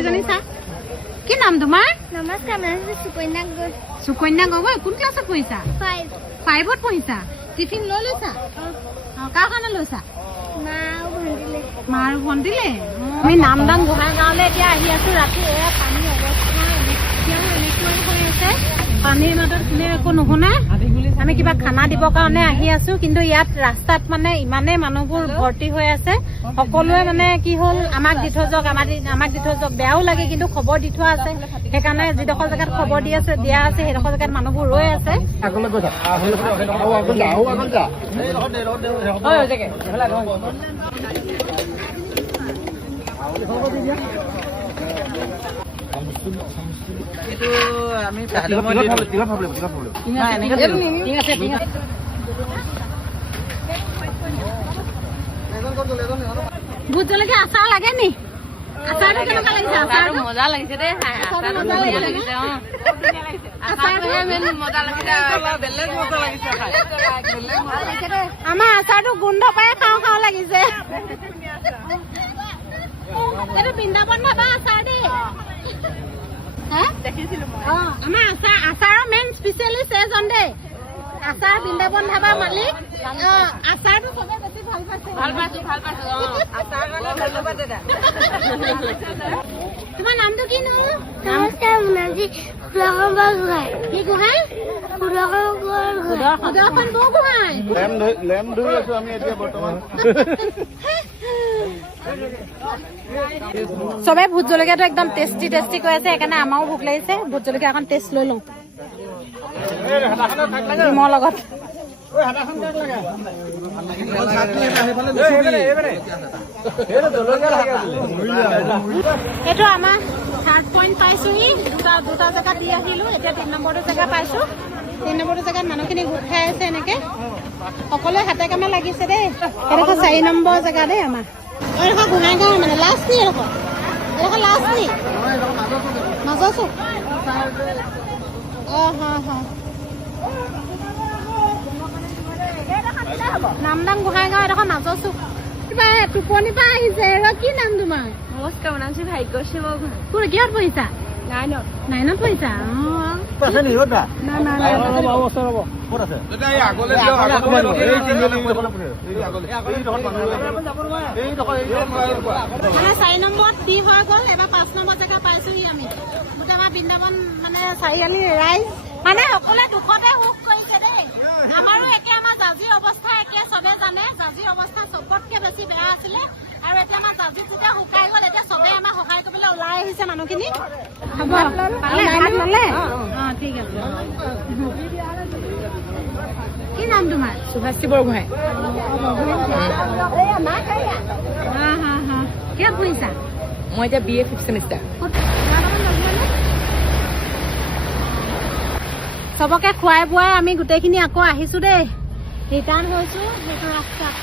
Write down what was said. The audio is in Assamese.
ছাত্ৰীজনী চা কি নাম তোমাৰ নমস্কাৰ মই সুকন্যা গগৈ সুকন্যা গগৈ কোন ক্লাছত পঢ়িছা 5ত পঢ়িছা টিফিন লৈ লৈছা কাৰ কাৰণে লৈছা মা আৰু ভণ্টিলে আমি নামদাং গোহাঁই গাঁৱলৈ এতিয়া আহি আছো ৰাতি এয়া পানী অৱস্থা এনেকুৱা হৈ আছে পানীৰ মাজত কোনে একো নুশুনে আমি কিবা খানা দিবৰ কাৰণে আহি আছো কিন্তু ইয়াত ৰাস্তাত মানে ইমানেই মানুহবোৰ ভৰ্তি হৈ আছে সকলোৱে মানে কি হ'ল আমাক দি থৈ যাওক বেয়াও লাগে কিন্তু খবৰ দি থোৱা আছে সেইকাৰণে যিডোখৰ জেগাত খবৰ দিয়া আছে সেইডোখৰ জেগাত মানুহবোৰ ৰৈ আছে ভোট জলকীয়া আচাৰ লাগে নি আচাৰটো কেনেকুৱা লাগিছে আচাৰটো মজা লাগিছে দেই আমাৰ আচাৰটো গোন্ধ পাই খাওঁ লাগিছে এইটো বৃন্দাবন ধাবা আচাৰ দেই আমাৰ আচাৰৰ মেইন স্পেচিয়েলিষ্ট এজন দেই আচাৰ বৃন্দাবন ধাবা মালিক আচাৰটো চবে বেছি ভাল পাইছে তোমাৰ নামটো কিনো নমস্কাৰ মুনাজী কি গোহাঁই সুদৰ্শন বৰগোহাঁই চবে ভোট জলকীয়াটো একদম টেষ্টি কৈ আছে সেইকাৰণে আমাৰো ভোক লাগিছে ভোট জলকীয়া এখন টেষ্ট লৈ লওঁ ডিমৰ লগত এইটো আমাৰ 3rd পইণ্ট পাইছোহি দুটা জেগাত দি আহিলো এতিয়া 3 নম্বৰটো জেগা পাইছো 3 নম্বৰটো জেগাত মানুহখিনি গোট খাই আছে এনেকে সকলোৱে হাতে কামে লাগিছে দেই এইডোখৰ 4 নম্বৰ জেগা দেই আমাৰ এইডোখৰ গোহাঁই গাঁৱৰ মানে লাষ্ট নি এইডোখৰ লাষ্ট নি মাজছো নামদাং গোহাঁই গাঁও এডোখৰ মাজছো কিবা টোপনি পৰা আহিছে কি নাম তোমাৰ নমস্কাৰ মুনাজী ভাগ্যশ্ৰী বৰগোহাঁই কোন কিহত পঢ়িছা 9ত পঢ়িছা মানে 4 নম্বৰত দি হৈ গ'ল এবাৰ 5 নম্বৰ জেগা পাইছোহি আমি গোটেই আমাৰ বৃন্দাবন মানে চাৰিআলি ৰাইজ মানে সকলোৱে দুখতে সুখ কৰিছে দেই আমাৰো একে আমাৰ জাজিৰ অৱস্থা একে চবে জানে জাজিৰ অৱস্থা চবতকে বেছি বেয়া আছিলে আৰু এতিয়া আমাৰ জাজি যেতিয়া শুকাই গ'ল এতিয়া চবে আমাক সহায় কৰিবলৈ ওলাই আহিছে মানুহখিনি হ'ব ল'লে ঠিক আছে কি নাম তোমাৰ সুভাষী বৰগোহাঁই কিয় পঢ়িছা মই এতিয়া BA 5th semester চবকে খুৱাই বুৱাই আমি গোটেইখিনি আকৌ আহিছো দেই ৰিটাৰ্ণ হৈছো সেইটো ৰাস্তাত